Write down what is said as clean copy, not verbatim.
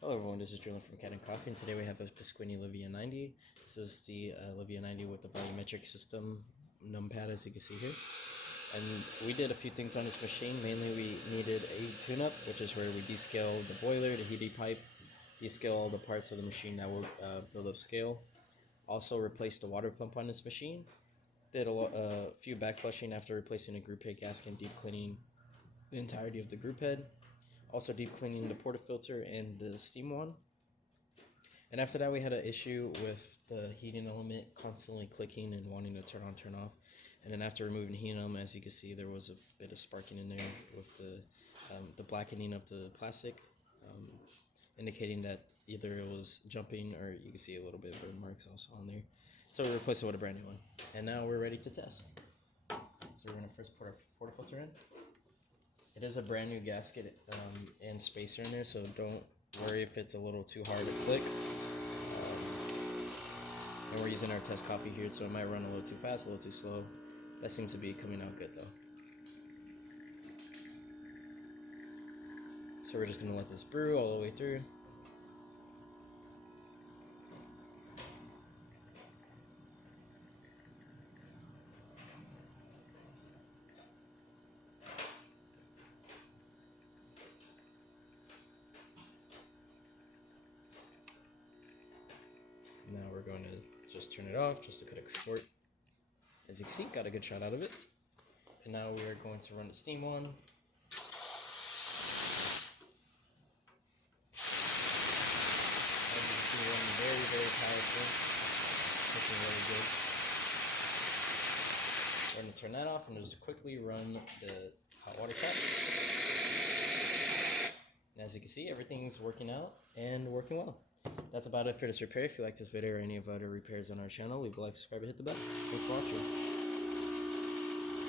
Hello everyone, this is Julian from Kanen and today we have a Pasquini Livia 90. This is the Livia 90 with the volumetric system numpad, as you can see here. And we did a few things on this machine. Mainly we needed a tune-up, which is where we descale the boiler, the heating pipe, descale all the parts of the machine that will build up scale. Also replace the water pump on this machine. Did a few back flushing after replacing the group head gasket and deep cleaning the entirety of the group head. Also deep cleaning the portafilter and the steam one. And after that we had an issue with the heating element constantly clicking and wanting to turn on, turn off. And then after removing the heating element, as you can see, there was a bit of sparking in there with the blackening of the plastic, indicating that either it was jumping or you can see a little bit of burn marks also on there. So we replaced it with a brand new one. And now we're ready to test. So we're going to first put our portafilter in. It is a brand new gasket and spacer in there, so don't worry if it's a little too hard to click. And we're using our test copy here, so it might run a little too fast, a little too slow. That seems to be coming out good though. So we're just going to let this brew all the way through. Now we're going to just turn it off just to cut it short. As you can see, got a good shot out of it. And now we are going to run the steam on. Very, very powerful. Looking really good. We're going to turn that off and just quickly run the hot water tap. And as you can see, everything's working out and working well. That's about it for this repair. If you like this video or any of our other repairs on our channel, leave a like, subscribe, and hit the bell. Thanks for watching.